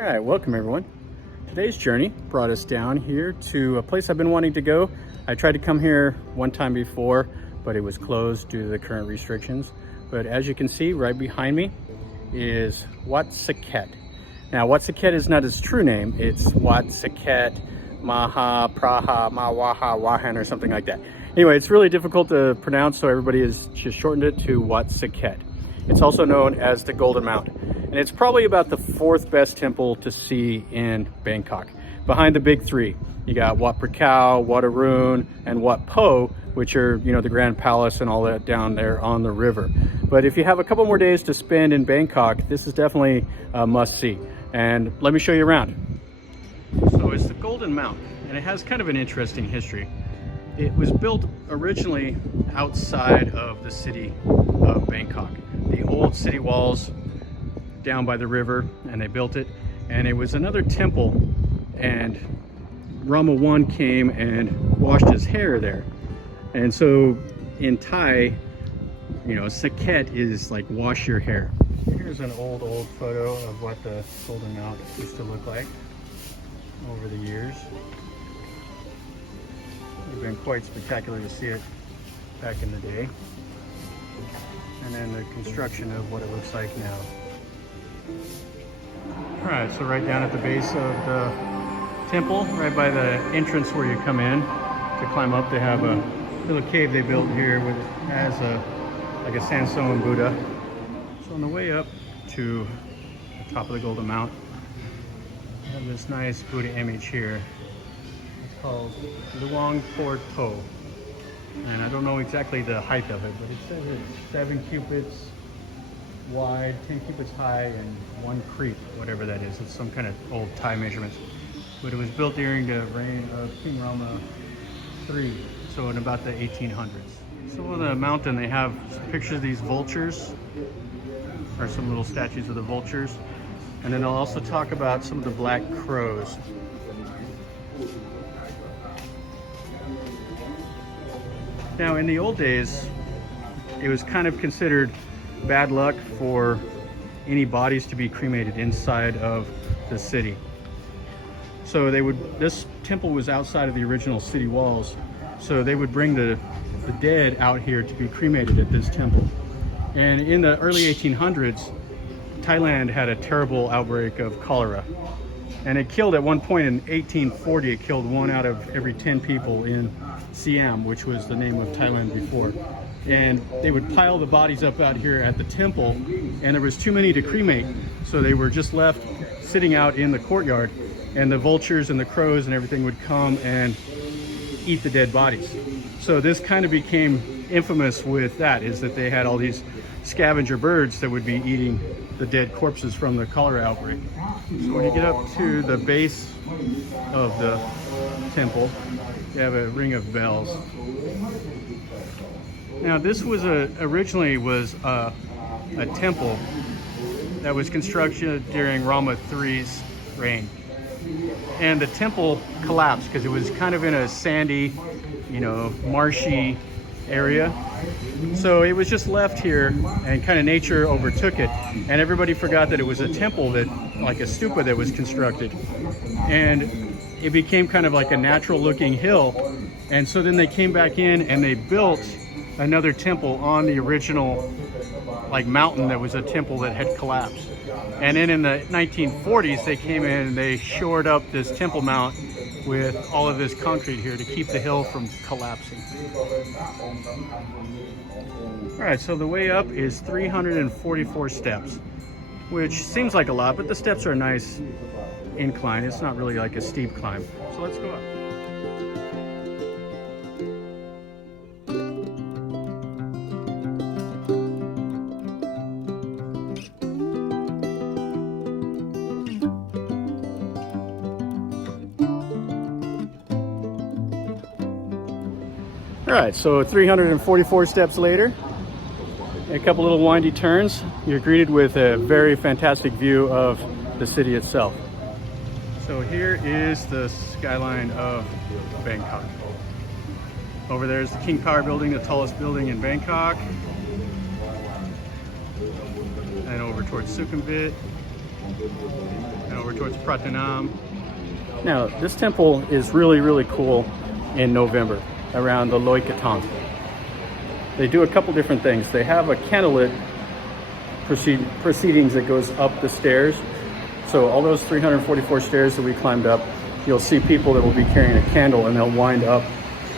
All right, welcome everyone. Today's journey brought us down here to a place I've been wanting to go. I tried to come here one time before, but it was closed due to the current restrictions. But as you can see, right behind me is Wat Saket. Now, Wat Saket is not his true name. It's Wat Saket, Maha, Praha, Mawaha, Wihan, or something like that. Anyway, it's really difficult to pronounce, so everybody has just shortened it to Wat Saket. It's also known as the Golden Mount. And it's probably about the fourth best temple to see in Bangkok. Behind the big three, you got Wat Prakao, Wat Arun, and Wat Po, which are, the Grand Palace and all that down there on the river. But if you have a couple more days to spend in Bangkok, this is definitely a must-see. And let me show you around. So it's the Golden Mount, and it has kind of an interesting history. It was built originally outside of the city of Bangkok. The old city walls down by the river, and they built it, and it was another temple, and Rama I came and washed his hair there. And so in Thai, Saket is like wash your hair. Here's an old photo of what the Golden Mount used to look like over the years. It's been quite spectacular to see it back in the day. And then the construction of what it looks like now. All right, so right down at the base of the temple, right by the entrance where you come in to climb up, they have a little cave they built here with has like a sandstone Buddha. So on the way up to the top of the Golden Mount, I have this nice Buddha image here. It's called Luang Por To. And I don't know exactly the height of it, but it says it's 7 cubits wide, 10 cubits high, and 1 creep, whatever that is. It's some kind of old Thai measurements. But it was built during the reign of King Rama III, so in about the 1800s. So on the mountain they have pictures of these vultures, or some little statues of the vultures. And then they'll also talk about some of the black crows. Now, in the old days, it was kind of considered bad luck for any bodies to be cremated inside of the city. So this temple was outside of the original city walls, so they would bring the dead out here to be cremated at this temple. And in the early 1800s, Thailand had a terrible outbreak of cholera. And it killed, at one point in 1840, it killed 1 out of every 10 people in Siam, which was the name of Thailand before. And they would pile the bodies up out here at the temple, and there was too many to cremate, so they were just left sitting out in the courtyard, and the vultures and the crows and everything would come and eat the dead bodies. So this kind of became infamous with that, is that they had all these scavenger birds that would be eating the dead corpses from the cholera outbreak. So when you get up to the base of the temple, you have a ring of bells. Now, this was originally was a temple that was constructed during Rama III's reign. And the temple collapsed because it was kind of in a sandy, marshy area. So it was just left here, and kind of nature overtook it. And everybody forgot that it was a temple, that like a stupa that was constructed. And it became kind of like a natural looking hill. And so then they came back in and they built another temple on the original mountain that was a temple that had collapsed. And then in the 1940s they came in and they shored up this temple mount with all of this concrete here to keep the hill from collapsing. All right, so the way up is 344 steps, which seems like a lot, but the steps are a nice incline. It's not really like a steep climb. So let's go up. All right, so 344 steps later, a couple little windy turns, you're greeted with a very fantastic view of the city itself. So here is the skyline of Bangkok. Over there is the King Power Building, the tallest building in Bangkok. And over towards Sukhumvit, and over over towards Pratanam. Now, this temple is really cool in November around the Loi Katong. They do a couple different things. They have a candlelit proceedings that goes up the stairs. So all those 344 stairs that we climbed up, you'll see people that will be carrying a candle and they'll wind up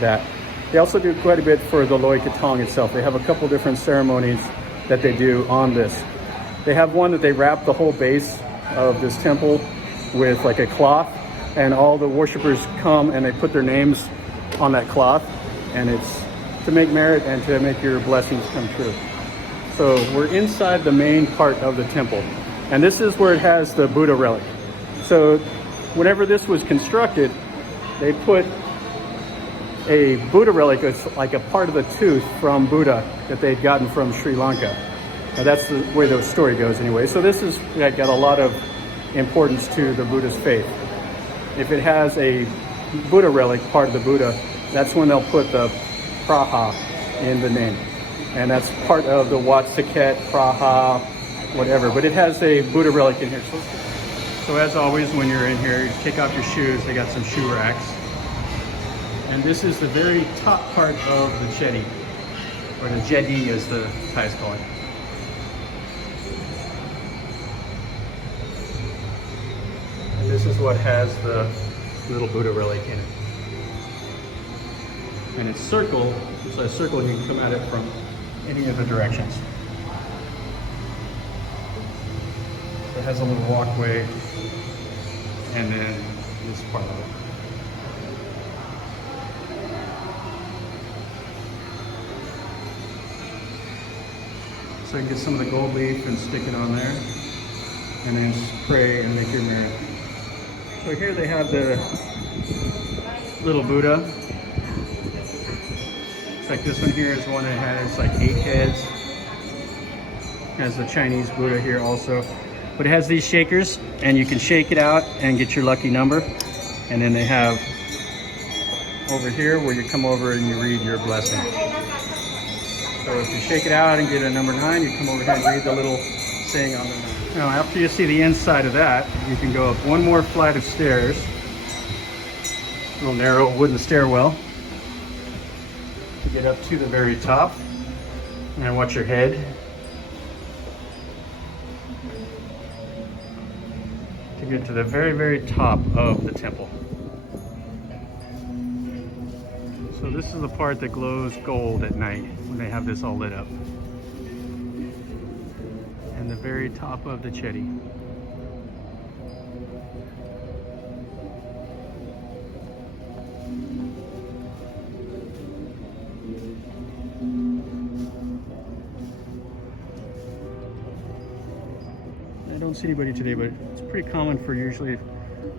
that. They also do quite a bit for the Loi Katong itself. They have a couple different ceremonies that they do on this. They have one that they wrap the whole base of this temple with like a cloth, and all the worshipers come and they put their names on that cloth, and it's to make merit and to make your blessings come true. So we're inside the main part of the temple, and this is where it has the Buddha Relic. So whenever this was constructed, they put a Buddha relic. It's like a part of the tooth from Buddha that they'd gotten from Sri Lanka. Now that's the way the story goes anyway. So this is got a lot of importance to the Buddhist faith. If it has a Buddha relic, part of the Buddha, that's when they'll put the Praha in the name. And that's part of the Wat Saket, Praha, whatever. But it has a Buddha relic in here. So as always, when you're in here, you take off your shoes. They got some shoe racks. And this is the very top part of the chedi, or the chedi as the Thais call it. And this is what has the little Buddha relic in it. And it's circle, it's a circle, you can come at it from any of the directions. So it has a little walkway, and then this part of it. So you can get some of the gold leaf and stick it on there, and then pray and make your merit. So here they have the little Buddha. It's like this one here is one that has like 8 heads. Has the Chinese Buddha here also. But it has these shakers, and you can shake it out and get your lucky number. And then they have over here where you come over and you read your blessing. So if you shake it out and get a number 9, you come over here and read the little saying on the 9. Now after you see the inside of that, you can go up one more flight of stairs. A little narrow wooden stairwell to get up to the very top. And watch your head. To get to the very top of the temple. So this is the part that glows gold at night when they have this all lit up. And the very top of the chedi. I don't see anybody today, but it's pretty common for usually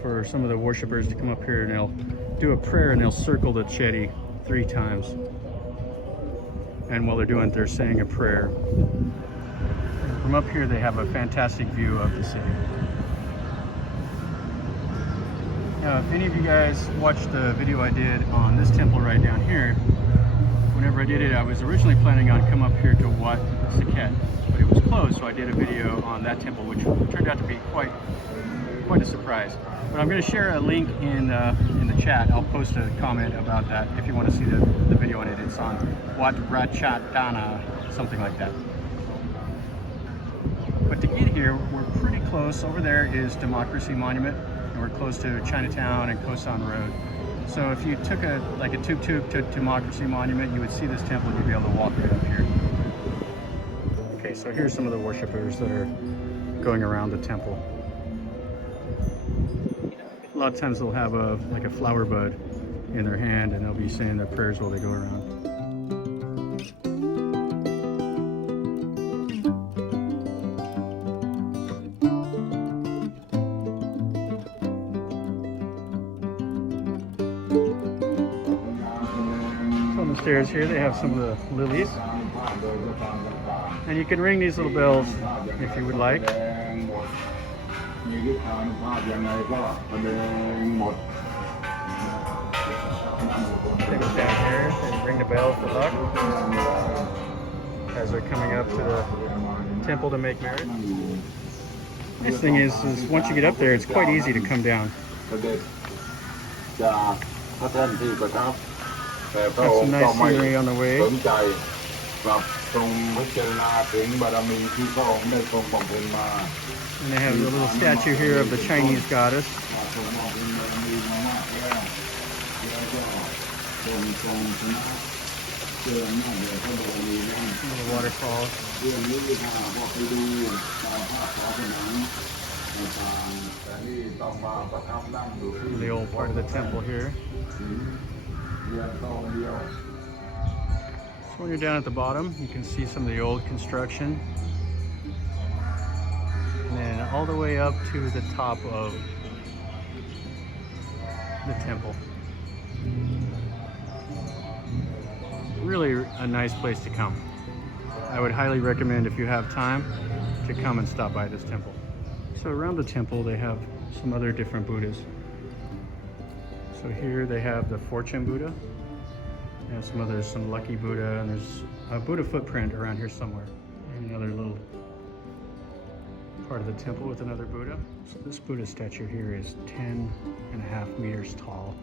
for some of the worshipers to come up here and they'll do a prayer and they'll circle the chedi 3 times. And while they're doing it, they're saying a prayer. And from up here, they have a fantastic view of the city. Now, if any of you guys watched the video I did on this temple right down here, whenever I did it, I was originally planning on come up here to Wat Saket, but it was closed, so I did a video on that temple, which turned out to be quite a surprise. But I'm going to share a link in the chat. I'll post a comment about that if you want to see the video on it. It's on Wat Ratcha, something like that. But to get here, we're pretty close. Over there is Democracy Monument, and we're close to Chinatown and Kao San Road. So if you took a tuk-tuk to Democracy Monument, you would see this temple and you'd be able to walk right up here. Okay, so here's some of the worshipers that are going around the temple. A lot of times they'll have like a flower bud in their hand and they'll be saying their prayers while they go around. So on the stairs here they have some of the lilies. And you can ring these little bells if you would like. Take a stand here and ring the bell for luck as they're coming up to the temple to make merit. Nice thing is once you get up there, it's quite easy to come down. จากพระแท่นที่ประทับแต่พระ Got อง some ค์ก็ nice ไม่ scenery on the ส way. นใจกลับทรงพิจารณาถึงบารมีที่พระองค์ได้ทรงบำเพ็ญมา And they have a little statue here of the Chinese goddess. ทรงบำเพ็ญบารมีมามากแล้วแล้วก็ทรงชนะเจริญนั่นเลยพระบารมีนั่น Little waterfall. เรื่องนี้ถ้าพอไปดูตามภาพฝาผนังต่างๆแต่นี่ต้องมาประทับนั่งอยู่ที่ The old part of the temple here. เรือนโตเดียว So when you're down at the bottom, you can see some of the old construction. And then all the way up to the top of the temple. Really a nice place to come. I would highly recommend if you have time to come and stop by this temple. So around the temple they have some other different Buddhas. So here they have the Fortune Buddha. They have some Lucky Buddha, and there's a Buddha footprint around here somewhere. And another little part of the temple with another Buddha. So this Buddha statue here is 10.5 meters tall.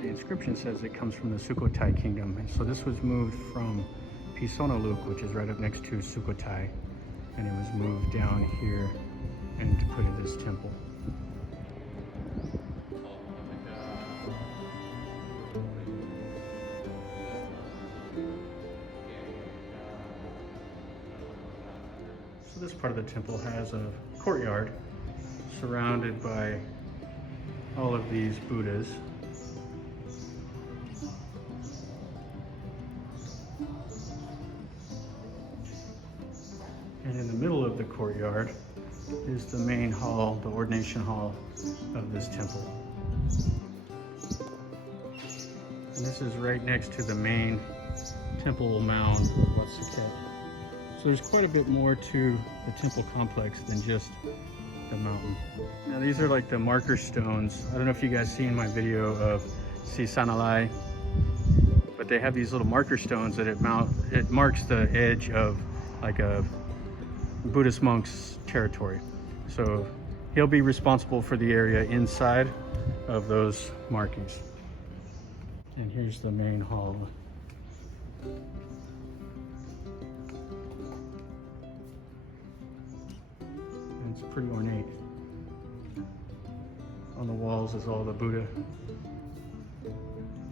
The inscription says it comes from the Sukhothai kingdom. And so this was moved from Pisonaluk, which is right up next to Sukhothai, and it was moved down here and put in this temple. So this part of the temple has a courtyard surrounded by all of these Buddhas. And in the middle of the courtyard is the main hall, the Ordination Hall of this temple. And this is right next to the main temple mound of Wat Saket. So there's quite a bit more to the temple complex than just the mountain. Now these are like the marker stones. I don't know if you guys seen my video of Sisanalai, but they have these little marker stones that it marks the edge of like a Buddhist monk's territory. So he'll be responsible for the area inside of those markings. And here's the main hall. And it's pretty ornate. On the walls is all the Buddha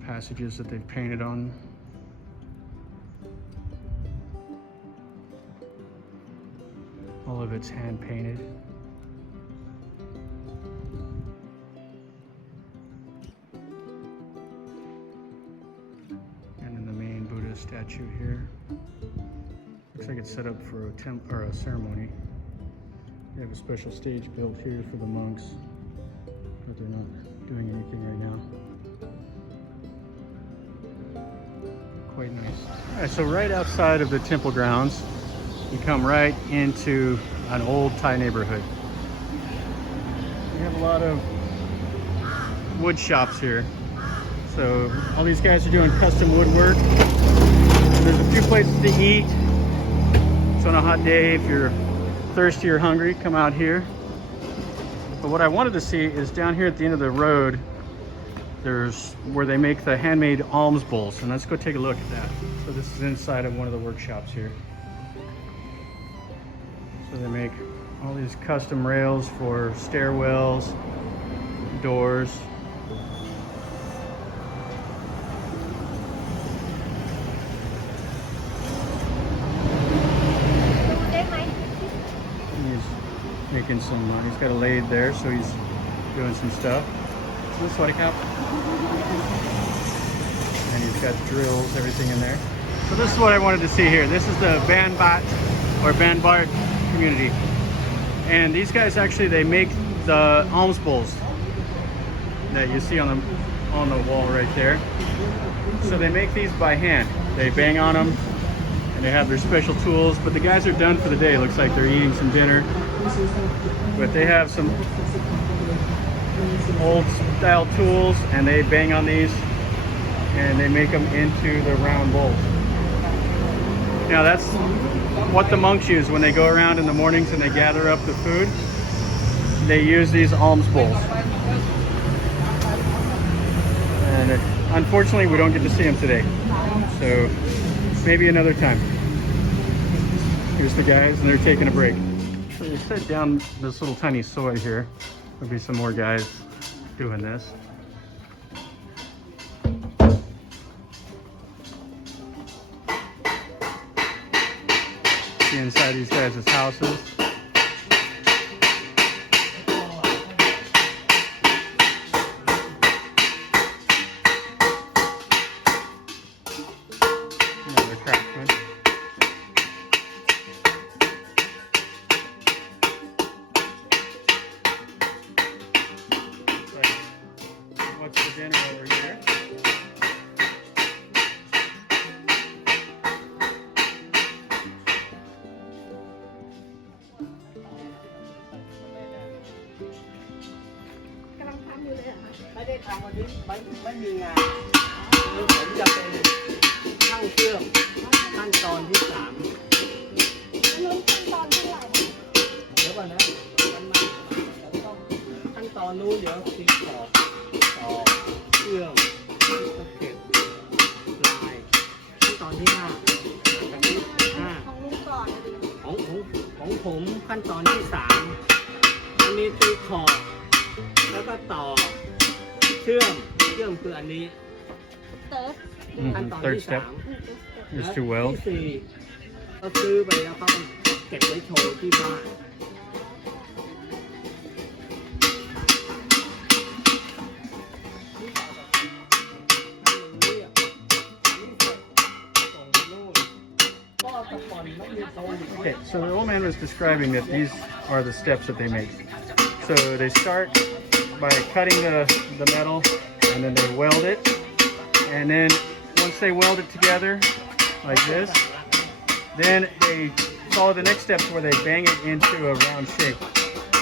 passages that they've painted on. All of it's hand painted. And then the main Buddha statue here. Looks like it's set up for a ceremony. They have a special stage built here for the monks, but they're not doing anything right now. Quite nice. All right, so right outside of the temple grounds, you come right into an old Thai neighborhood. We have a lot of wood shops here. So all these guys are doing custom woodwork. There's a few places to eat. So on a hot day, if you're thirsty or hungry, come out here. But what I wanted to see is down here at the end of the road, there's where they make the handmade alms bowls. And let's go take a look at that. So this is inside of one of the workshops here. So they make all these custom rails for stairwells, doors. He's making some, he's got a lathe there, so he's doing some stuff. This is what I count. And he's got drills, everything in there. So this is what I wanted to see here. This is the Banbat or Banbart community. And these guys actually, they make the alms bowls that you see on the wall right there. So they make these by hand. They bang on them and they have their special tools, but the guys are done for the day. It looks like they're eating some dinner. But they have some old style tools and they bang on these and they make them into the round bowls. Now that's what the monks use when they go around in the mornings and they gather up the food. They use these alms bowls. And unfortunately, we don't get to see them today. So maybe another time. Here's the guys, and they're taking a break. So you set down this little tiny soy here. There'll be some more guys doing this. See inside these guys' houses. Another craftsman. What's the dinner over here?ไม่ได้ทำวันนี้ไม่มีงานคือผมจะเป็นช่างเครื่องขั้นตอนที่3ขั้นตอนเท่าไหร่เดี๋ยวก่อนนะขั้นตอนนู้นเดี๋ยวตีขอบต่อเครื่องสเก็ตลายขั้นตอนที่5ของผมขั้นตอนที่3มันมีตีขอบแล้วก็ต่อเชื่อมคืออันนี้ขั้นตอนที่3 Is to weld. ที่4ก็ซื้อไปแล้วเขาเก็บไว้โชว์ที่บ้าน Okay, so the old man was describing that these are the steps that they make. So they start by cutting the metal, and then they weld it, and then once they weld it together like this, then they follow the next steps where they bang it into a round shape.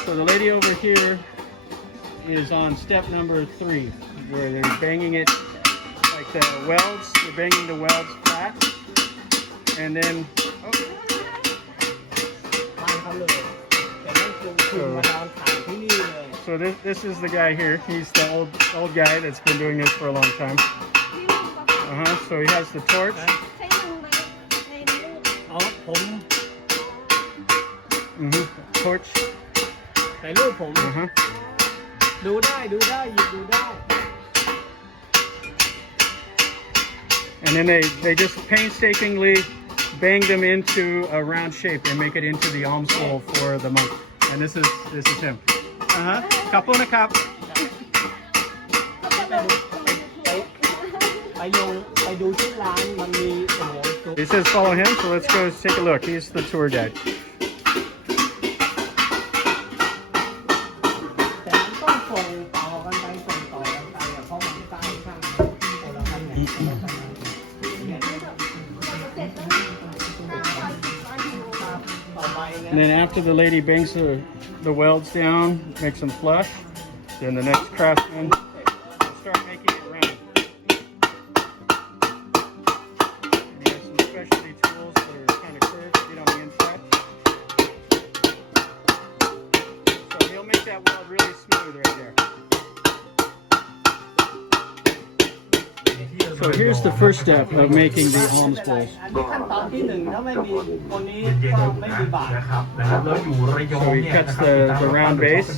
So the lady over here is on step number 3, where they're banging it like the welds. They're banging the welds flat, and then so this is the guy here. He's the old guy that's been doing this for a long time. So he has the torch. Torch. แต่รูปผมดูได้หยิบดูได้ And then they just painstakingly bang them into a round shape and make it into the alms bowl for the monk. And this is him. Couple and a cup. ไปดูที่ร้านมันมีโอ้โห He says follow him, so let's go take a look. He's the tour guide. แต่มันต้องส่งต่อกันไปเพราะมันตั้งข้างคนละกันเนี่ย And then after the lady bangs the welds down, makes them flush, then the next craftsman will start making it round. And he has some specialty tools that are kind of curved to get on the inside. So he'll make that weld really smooth right there. So here's the first step of making the alms bowls. ขั้นตอนที่1ถ้าไม่มีคนนี้ก็ไม่มีบาท So he cuts the round base.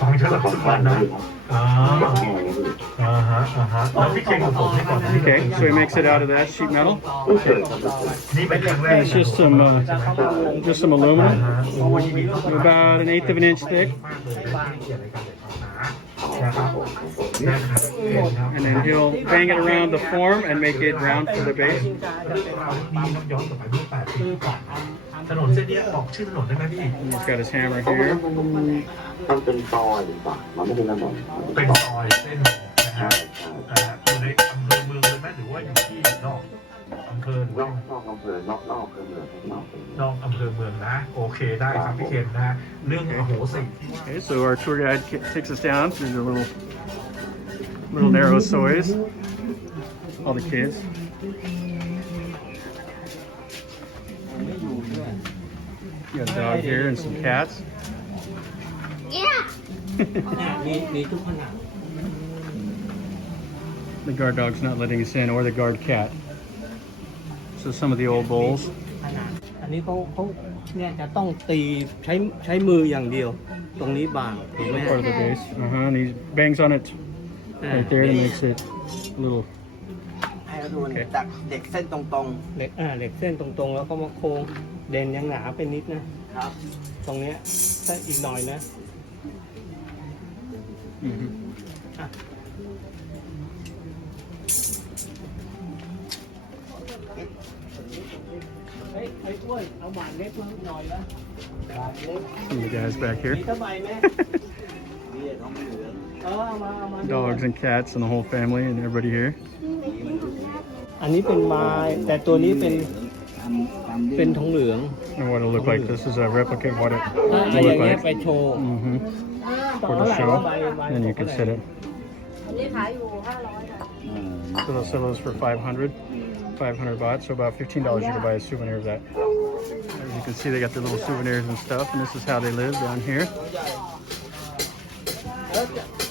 ฟังเชื่อทุกวันนะOkay, so he makes it out of that sheet metal. นี่เป็นครั้งแรก It's just some aluminum, about an eighth of an inch thick. And then he'll bang it around the form and make it round for the base. ถนนเส้นนี้บอกชื่อถนนได้ไหมพี่ He's got his hammer here. มันเป็นซอยหรือเปล่ามันไม่เป็นถนน เป็นซอยเส้นนะฮะอยู่ในอำเภอเมืองเลยไหมหรือว่าอยู่ที่นอกอำเภอหรือนอกอำเภอนอกอำเภอเมืองนอกอำเภอเมืองนะโอเคได้ครับพี่เคนนะเรื่องอโหสิ Okay, so our tour guide takes us down through the little narrow soys. all the kids. ไม่อยู่ด้วย You got a dog here and some cats. มีทุกขนาด The guard dog's not letting us in, or the guard cat. So some of the old bowls. ขนาดอันนี้เขาเนี่ยจะต้องตีใช้มืออย่างเดียว ตรงนี้บางถูกไหม Part of the base. And he bangs on it right there and makes it a little. ให้เราดูจากเด็กเส้นตรง เหล็กเส้นตรงๆแล้วก็มาโค้งเด่นยังหนาไปนิดนะ ๆครับ ตรงเนี้ยถ้าอีกหน่อยนะ Mm-hmm. อ่ะเฮ้ยอ้วนเอาบาดเล็กมาหน่อยละบาดเล็ก Some of the guys back มี here. สบายไหม นี่ท้องเหลือง เอามา Dogs and cats and the whole family and everybody here. อันนี้เป็นไม้แต่ตัวนี้เป็นทองเหลือง And what it'll look like. This is a replica of what it ถ้า will อย่าง look เงี้ย like. ไปโชว์ Mm-hmm. ต่อ For เท่า the ไหร่ show. ว่าใบ And you can sit it. อันนี้ขายอยู่500 ค่ะ So they'll sell those for 500 baht. So about $15 you can buy a souvenir of that. As you can see, they got their little souvenirs and stuff. And this is how they live down here.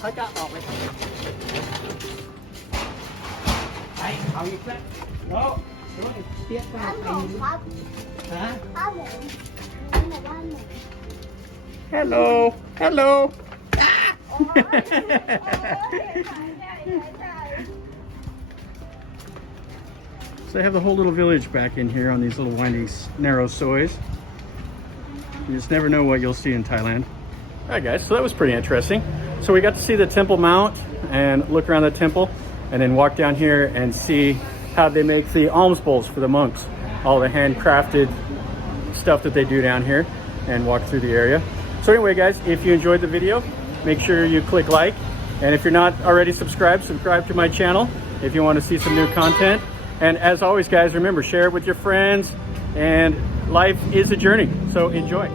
เขาจะออกไปเอาอีกแล้วโน้เทียบกัน ร้านหมูครับ ฮะ ข้าวหมูร้านหมูบ้านหมู Hello. Hello. โอ้ยขายได้ So they have the whole little village back in here on these little winding, narrow sois. You just never know what you'll see in Thailand. All right, guys, so that was pretty interesting. So we got to see the Temple Mount and look around the temple and then walk down here and see how they make the alms bowls for the monks. All the handcrafted stuff that they do down here and walk through the area. So anyway, guys, if you enjoyed the video, make sure you click like. And if you're not already subscribed, subscribe to my channel if you want to see some new content. And as always, guys, remember, share it with your friends. And life is a journey, so enjoy.